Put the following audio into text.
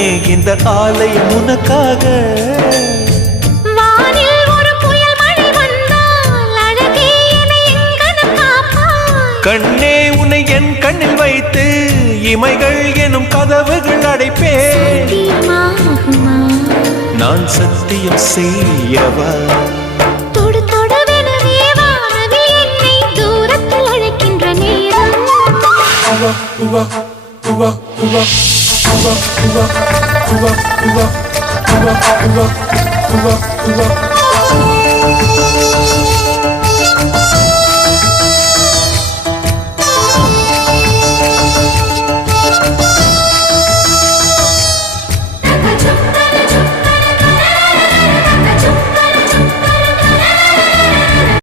கண்ணே இந்த ஆலயம் உனக்காக. வானில் ஒரு புயல் மழை வந்தால் அழகே என்னை எங்கனம் காப்பாய். கண்ணே உன்னை என் கண்ணில் வைத்து இமைகள் எனும் கதவுகள் அடைப்பேன். சத்தியமாகுமா? நான் சத்தியம் செய்யவா? தொடு தொடுவெனவே வானவில் என்னை தூரத்தில் அழைக்கின்ற நேரம்.